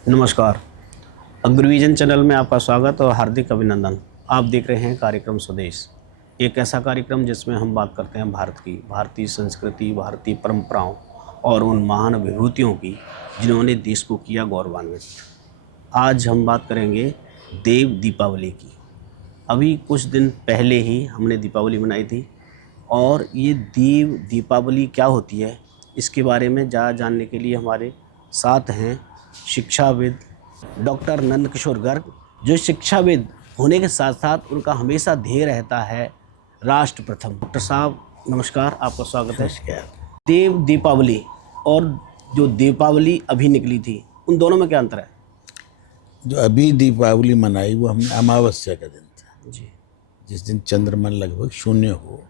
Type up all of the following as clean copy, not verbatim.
नमस्कार। अग्रविजन चैनल में आपका स्वागत और हार्दिक अभिनंदन। आप देख रहे हैं कार्यक्रम स्वदेश, एक ऐसा कार्यक्रम जिसमें हम बात करते हैं भारत की, भारतीय संस्कृति, भारतीय परंपराओं और उन महान विभूतियों की जिन्होंने देश को किया गौरवान्वित। आज हम बात करेंगे देव दीपावली की। अभी कुछ दिन पहले ही हमने दीपावली मनाई थी और ये देव दीपावली क्या होती है, इसके बारे में ज़्यादा जानने के लिए हमारे साथ हैं शिक्षाविद डॉक्टर नंदकिशोर गर्ग, जो शिक्षाविद होने के साथ साथ उनका हमेशा ध्येय रहता है राष्ट्र प्रथम। डॉक्टर साहब नमस्कार, आपका स्वागत है। देव दीपावली और जो दीपावली अभी निकली थी, उन दोनों में क्या अंतर है? जो अभी दीपावली मनाई वो हमने अमावस्या का दिन था जी। जिस दिन चंद्रमा लगभग शून्य हो,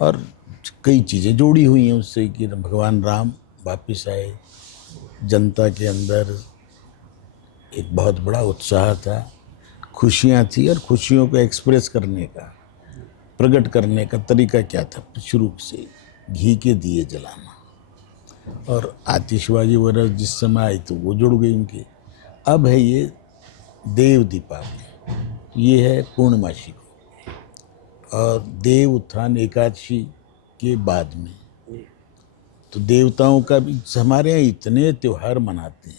और कई चीज़ें जोड़ी हुई हैं उससे कि भगवान राम वापस आए। जनता के अंदर एक बहुत बड़ा उत्साह था, खुशियाँ थी, और खुशियों को एक्सप्रेस करने का, प्रकट करने का तरीका क्या था? शुरू से घी के दिए जलाना और आतिशबाजी वगैरह जिस समय आई तो वो जुड़ गई उनकी। अब है ये देव दीपावली, ये है पूर्णमासी को, और देव उत्थान एकादशी के बाद में। तो देवताओं का भी हमारे यहाँ इतने त्यौहार मनाते हैं,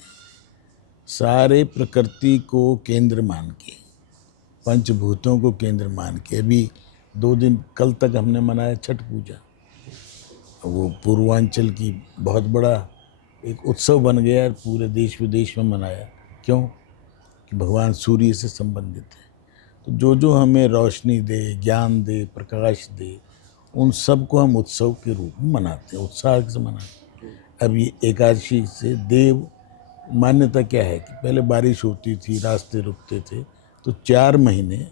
सारे प्रकृति को केंद्र मान के, पंचभूतों को केंद्र मान के। अभी 2 दिन कल तक हमने मनाया छठ पूजा, वो पूर्वांचल की बहुत बड़ा एक उत्सव बन गया और पूरे देश विदेश में मनाया। क्यों? कि भगवान सूर्य से संबंधित है। तो जो जो हमें रोशनी दे, ज्ञान दे, प्रकाश दे, उन सब को हम उत्सव के रूप में मनाते हैं, उत्साह से मनाते हैं। अब ये एकादशी से देव मान्यता क्या है कि पहले बारिश होती थी, रास्ते रुकते थे, तो 4 महीने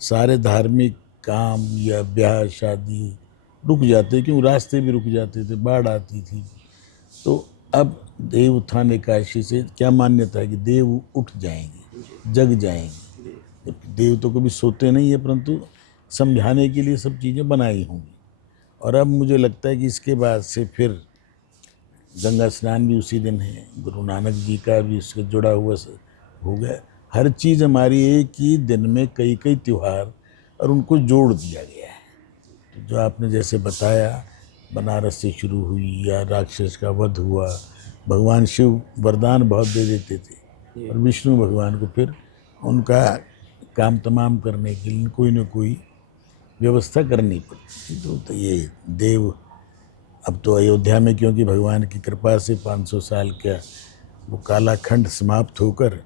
सारे धार्मिक काम या ब्याह शादी रुक जाते, क्यों? रास्ते भी रुक जाते थे, बाढ़ आती थी। तो अब देव उत्थान एकादशी से क्या मान्यता है कि देव उठ जाएंगे, जग जाएंगे। देव तो कभी सोते नहीं है, परंतु समझाने के लिए सब चीज़ें बनाई होंगी। और अब मुझे लगता है कि इसके बाद से फिर गंगा स्नान भी उसी दिन है, गुरु नानक जी का भी उससे जुड़ा हुआ हो गया। हर चीज़ हमारी एक ही दिन में कई कई त्यौहार, और उनको जोड़ दिया गया है। तो जो आपने जैसे बताया, बनारस से शुरू हुई, या राक्षस का वध हुआ, भगवान शिव वरदान बहुत दे देते थे, और विष्णु भगवान को फिर उनका काम तमाम करने के लिए कोई न कोई व्यवस्था करनी पड़ती थी। तो ये देव अब तो अयोध्या में, क्योंकि भगवान की कृपा से 500 साल का वो काला खंड समाप्त होकर,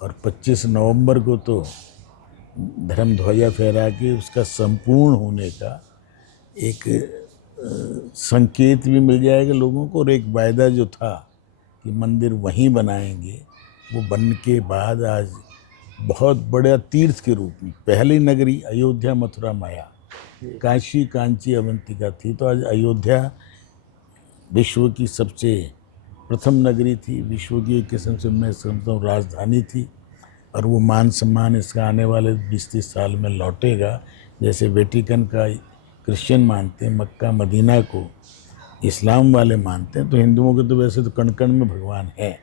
और 25 नवंबर को तो धर्म ध्वजा फहरा के उसका संपूर्ण होने का एक संकेत भी मिल जाएगा लोगों को। और एक वायदा जो था कि मंदिर वहीं बनाएंगे, वो बन के बाद आज बहुत बड़ा तीर्थ के रूप में, पहली नगरी अयोध्या मथुरा माया, काशी कांची अवंतिका थी, तो आज अयोध्या विश्व की सबसे प्रथम नगरी थी, विश्व की एक किस्म से मैं समझता हूँ राजधानी थी। और वो मान सम्मान इसका आने वाले 20-30 साल में लौटेगा। जैसे वेटिकन का क्रिश्चियन मानते हैं, मक्का मदीना को इस्लाम वाले मानते हैं, तो हिंदुओं के तो वैसे तो कण कण में भगवान है,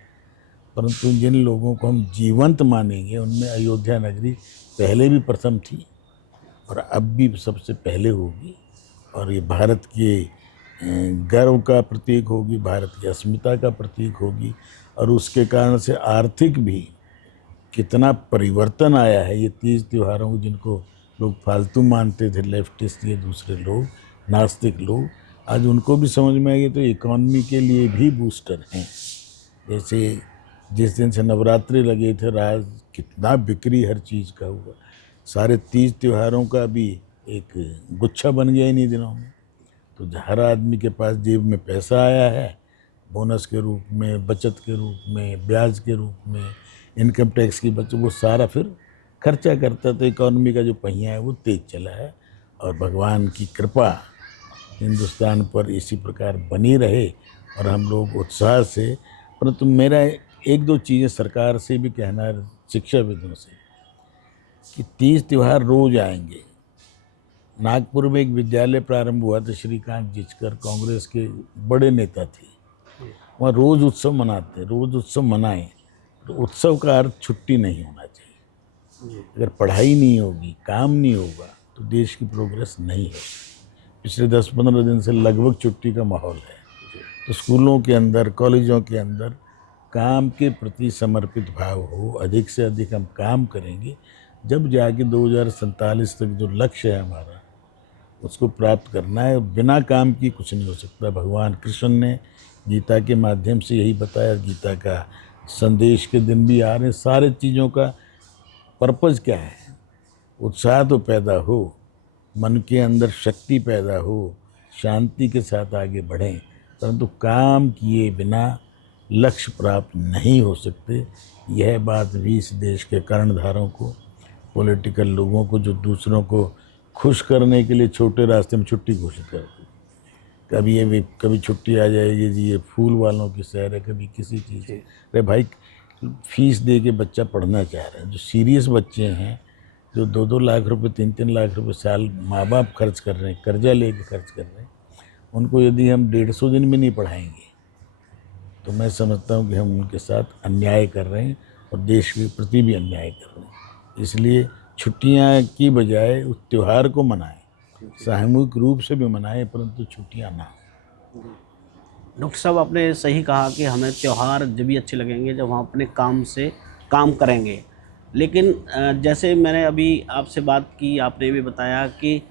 परंतु जिन लोगों को हम जीवंत मानेंगे उनमें अयोध्या नगरी पहले भी प्रथम थी और अब भी सबसे पहले होगी। और ये भारत के गर्व का प्रतीक होगी, भारत की अस्मिता का प्रतीक होगी, और उसके कारण से आर्थिक भी कितना परिवर्तन आया है। ये तीज त्योहारों को जिनको लोग फालतू मानते थे, लेफ्टिस्ट ये दूसरे लोग, नास्तिक लोग, आज उनको भी समझ में आ गया, तो इकॉनमी के लिए भी बूस्टर हैं। जैसे जिस दिन से नवरात्रि लगे थे, राज कितना बिक्री हर चीज़ का हुआ, सारे तीज त्योहारों का भी एक गुच्छा बन गया इन्हीं दिनों में। तो हर आदमी के पास जेब में पैसा आया है, बोनस के रूप में, बचत के रूप में, ब्याज के रूप में, इनकम टैक्स की बचत, वो सारा फिर खर्चा करता। तो इकॉनमी का जो पहिया है वो तेज चला है, और भगवान की कृपा हिंदुस्तान पर इसी प्रकार बनी रहे और हम लोग उत्साह से। परंतु मेरा 1-2 चीज़ें सरकार से भी कहना है, शिक्षाविदों से, कि तीज त्यौहार रोज आएंगे। नागपुर में एक विद्यालय प्रारंभ हुआ था, श्रीकांत जिचकर कांग्रेस के बड़े नेता थे, वहाँ रोज़ उत्सव मनाते हैं, रोज़ उत्सव मनाएं। तो उत्सव का अर्थ छुट्टी नहीं होना चाहिए। अगर पढ़ाई नहीं होगी, काम नहीं होगा, तो देश की प्रोग्रेस नहीं है। पिछले 10-15 दिन से लगभग छुट्टी का माहौल है। तो स्कूलों के अंदर, कॉलेजों के अंदर काम के प्रति समर्पित भाव हो, अधिक से अधिक हम काम करेंगे, जब जाके 2047 तक जो लक्ष्य है हमारा, उसको प्राप्त करना है। बिना काम की कुछ नहीं हो सकता। भगवान कृष्ण ने गीता के माध्यम से यही बताया। गीता का संदेश के दिन भी आ रहे हैं। सारे चीज़ों का पर्पज़ क्या है? उत्साह तो पैदा हो, मन के अंदर शक्ति पैदा हो, शांति के साथ आगे बढ़ें, परंतु काम किए बिना लक्ष्य प्राप्त नहीं हो सकते। यह बात भी इस देश के कर्णधारों को, पॉलिटिकल लोगों को, जो दूसरों को खुश करने के लिए छोटे रास्ते में छुट्टी घोषित करते, कभी छुट्टी आ जाएगी जी, ये फूल वालों की सैर है, कभी किसी चीज़ से। अरे भाई, फीस दे के बच्चा पढ़ना चाह रहे हैं, जो सीरियस बच्चे हैं, जो 2-2 लाख रुपए, 3-3 लाख रुपए साल माँ बाप खर्च कर रहे हैं, कर्जा लेके खर्च कर रहे हैं, उनको यदि हम 150 दिन भी नहीं पढ़ाएंगे, तो मैं समझता हूँ कि हम उनके साथ अन्याय कर रहे हैं और देश के प्रति भी अन्याय कर रहे हैं। इसलिए छुट्टियाँ की बजाय उस त्यौहार को मनाएं, सामूहिक रूप से भी मनाएं, परंतु छुट्टियाँ ना। डॉक्टर साहब, आपने सही कहा कि हमें त्यौहार जब भी अच्छे लगेंगे जब हम अपने काम से काम करेंगे। लेकिन जैसे मैंने अभी आपसे बात की, आपने भी बताया कि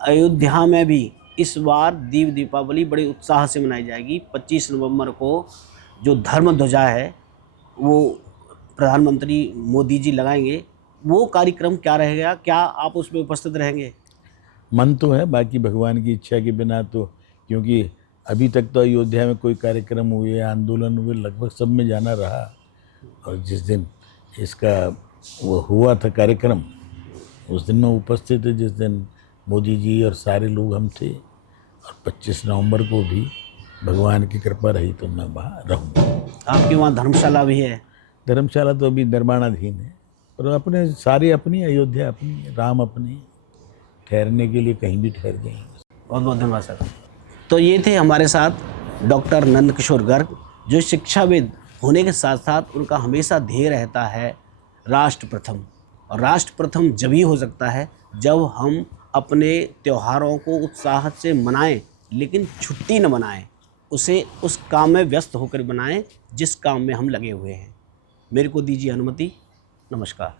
अयोध्या में भी इस बार दीपावली बड़े उत्साह से मनाई जाएगी। 25 नवंबर को जो धर्म ध्वजा है वो प्रधानमंत्री मोदी जी लगाएंगे। वो कार्यक्रम क्या रहेगा? क्या आप उसमें उपस्थित रहेंगे? मन तो है, बाकी भगवान की इच्छा के बिना तो, क्योंकि अभी तक तो अयोध्या में कोई कार्यक्रम हुए, आंदोलन हुए, लगभग सब में जाना रहा। और जिस दिन इसका वो हुआ था कार्यक्रम, उस दिन मैं उपस्थित थे, जिस दिन मोदी जी और सारे लोग हम थे। और 25 नवंबर को भी भगवान की कृपा रही तो मैं वहाँ रहूँगा। आपके वहाँ धर्मशाला भी है? धर्मशाला तो अभी निर्माणाधीन है, पर अपने सारे अपनी, अयोध्या अपनी, राम अपनी, ठहरने के लिए कहीं भी ठहर जाएंगे। बहुत बहुत धन्यवाद सर। तो ये थे हमारे साथ डॉक्टर नंदकिशोर गर्ग, जो शिक्षाविद होने के साथ साथ उनका हमेशा ध्येय रहता है राष्ट्र प्रथम। और राष्ट्र प्रथम जब ही हो सकता है जब हम अपने त्योहारों को उत्साह से मनाएं, लेकिन छुट्टी न मनाएं, उसे उस काम में व्यस्त होकर बनाएं जिस काम में हम लगे हुए हैं। मेरे को दीजिए अनुमति। नमस्कार।